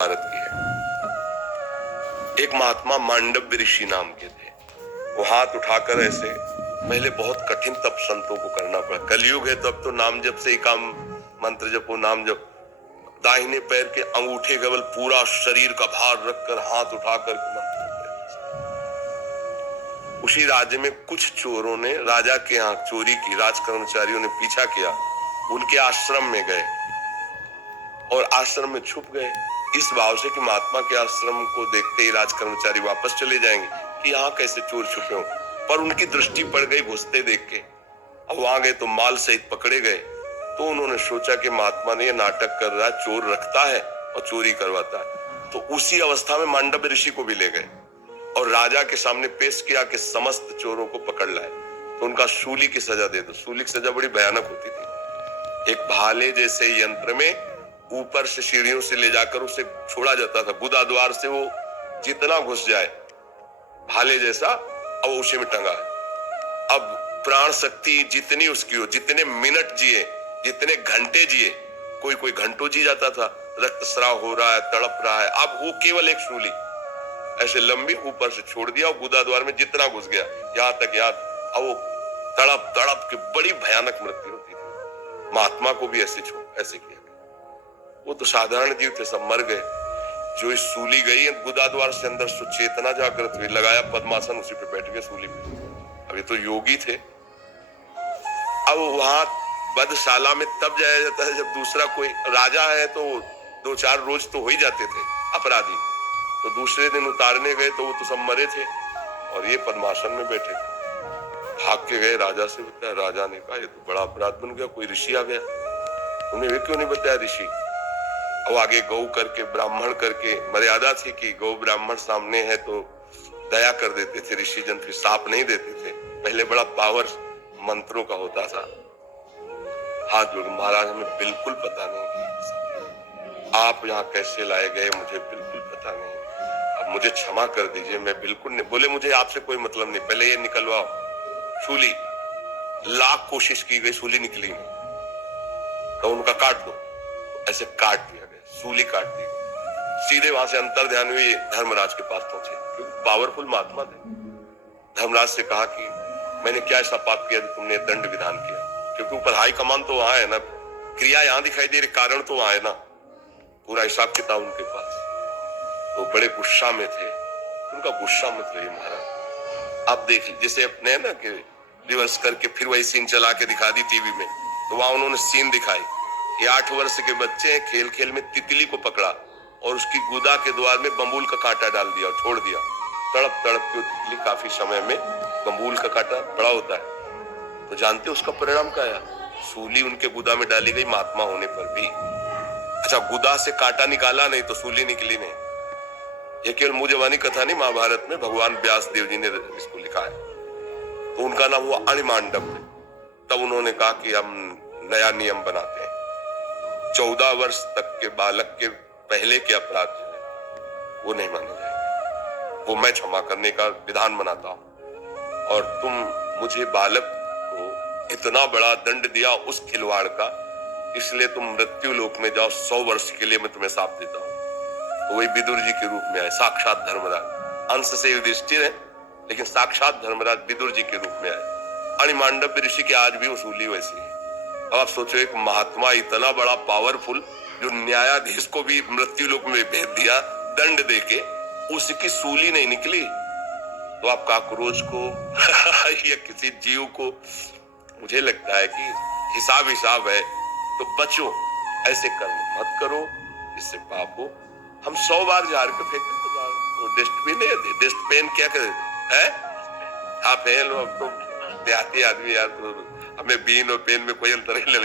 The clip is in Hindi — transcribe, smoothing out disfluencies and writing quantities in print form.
भारत की है। एक महात्मा मांडव्य ऋषि नाम के थे। वो हाथ उठाकर ऐसे, पहले बहुत कठिन तप संतों को करना पड़ा। कलयुग है तो अब तो नाम जप से ही काम, मंत्र जपो, नाम जप। दाहिने पैर के अंगूठे केवल पूरा शरीर का भार रखकर हाथ उठाकर मंत्र जप। उसी राज्य में कुछ चोरों ने राजा के यहाँ चोरी की। राज कर्मचारियों ने पीछा किया, उनके आश्रम में गए और आश्रम में छुप गए, इस भाव से कि महात्मा के आश्रम को देखते ही राज कर्मचारी वापस चले जाएंगे कि यहाँ कैसे चोर छुपे हो। पर उनकी दृष्टि पड़ गई घुसते देख के। अब वहां गए तो माल सहित पकड़े गए। तो उन्होंने सोचा कि महात्मा ने ये नाटक कर रहा है, चोर रखता है और चोरी करवाता है। तो उसी अवस्था में मांडव्य ऋषि को भी ले गए और राजा के सामने पेश किया कि समस्त चोरों को पकड़ लाए तो उनका सूली की सजा दे दो। सूली की सजा बड़ी भयानक होती थी। एक भाले जैसे यंत्र में ऊपर से सीढ़ियों से ले जाकर उसे छोड़ा जाता था। गुदा द्वार से वो जितना घुस जाए भाले जैसा, अब उसी में टंगा है। अब प्राण शक्ति जितनी उसकी हो, जितने मिनट जिए, जितने घंटे जिए, कोई कोई घंटों जी जाता था, रक्तस्राव हो रहा है, तड़प रहा है। अब वो केवल एक सूली ऐसे लंबी ऊपर से छोड़ दिया और गुदा द्वार में जितना घुस गया यहाँ तक, अब वो तड़प तड़प के बड़ी भयानक मृत्यु होती थी। महात्मा को भी ऐसे किया। वो तो साधारण जीव थे, सब मर गए। जो इस सूली गई गुदा द्वार से अंदर सुचेतना जागृत हुई, लगाया पद्मासन, उसी पे बैठ गए सूली पे। अब ये तो योगी थे। अब वहां वधशाला में तब जाया जाता है जब दूसरा कोई राजा है तो 2-4 रोज तो हो ही जाते थे अपराधी। तो दूसरे दिन उतारने गए तो वो तो सब मरे थे और ये पद्मासन में बैठे थे। भाग के गए राजा से बताया। राजा ने कहा ये तो बड़ा अपराध बन गया, कोई ऋषि आ गया। उन्हें वे क्यों नहीं बताया ऋषि? अब आगे गौ करके, ब्राह्मण करके मर्यादा थी कि गौ ब्राह्मण सामने है तो दया कर देते थे ऋषि जन, फिर साप नहीं देते थे। पहले बड़ा पावर मंत्रों का होता था। हाथ जोड़, महाराज हमें बिल्कुल पता नहीं, आप यहाँ कैसे लाए गए मुझे बिल्कुल पता नहीं, अब मुझे क्षमा कर दीजिए, मैं बिल्कुल नहीं। बोले मुझे आपसे कोई मतलब नहीं, पहले ये निकलवाओ सूली। लाख कोशिश की गई, सूली निकली नहीं। तो उनका काट दो, ऐसे काट दिया गया, सूली काट दी। सीधे वहां से अंतर ध्यान हुई, धर्मराज के पास पहुंचे क्योंकि पावरफुल महात्मा थे। धर्मराज से कहा कि मैंने क्या ऐसा पाप किया कि तुमने दंड विधान किया? क्योंकि ऊपर हाई कमान तो वहां है ना, क्रिया यहां दिखाई दे रही, कारण तो वहां है ना, पूरा हिसाब किताब उनके पास। तो बड़े गुस्सा में थे। उनका गुस्सा मत रहिए महाराज, आप देख लीजिए। जैसे अपने है ना कि रिवर्स करके फिर वही सीन चला के दिखा दी टीवी में, तो वहां उन्होंने सीन दिखाई। ये 8 वर्ष के बच्चे खेल खेल में तितली को पकड़ा और उसकी गुदा के द्वार में बम्बूल का कांटा डाल दिया और छोड़ दिया। तड़प तड़प के तितली काफी समय में, बम्बूल का कांटा बड़ा होता है तो जानते उसका परिणाम क्या है? सूली उनके गुदा में डाली गई महात्मा होने पर भी। अच्छा, गुदा से कांटा निकाला नहीं तो सूली निकली नहीं। ये केवल मुंह जबानी कथा नहीं, महाभारत में भगवान व्यास देव जी ने इसको लिखा है। तो उनका नाम हुआ अणिमांडव्य। तब उन्होंने कहा कि हम नया नियम बनाते हैं, 14 वर्ष तक के बालक के पहले के अपराध जो है वो नहीं माने जाएंगे, वो मैं क्षमा करने का विधान बनाता हूं। और तुम मुझे बालक को इतना बड़ा दंड दिया उस खिलवाड़ का, इसलिए तुम मृत्यु लोक में जाओ, 100 वर्ष के लिए मैं तुम्हें शाप देता हूं। तो वही विदुर जी के रूप में आए, साक्षात धर्मराज। अंश से युधिष्ठिर है लेकिन साक्षात धर्मराज विदुर जी के रूप में आए। अणिमांडव्य ऋषि की आज भी वसूली वैसी है। अब आप सोचो, एक महात्मा इतना बड़ा पावरफुल जो न्यायाधीश को भी मृत्यु लोक में भेज दिया दंड देके, उसकी सूली नहीं निकली। तो आप काकरोच को या किसी जीव को, मुझे लगता है कि हिसाब है तो बचो, ऐसे कर्म मत करो इससे पाप हो। हम 100 बार झाड़ के फेंकते तो डस्टबिन है, डस्टबिन क्या करे है आप है लो। अब तो देहाती आदमी यार, तो हमें बीन और पेन में कोई अंतर नहीं ले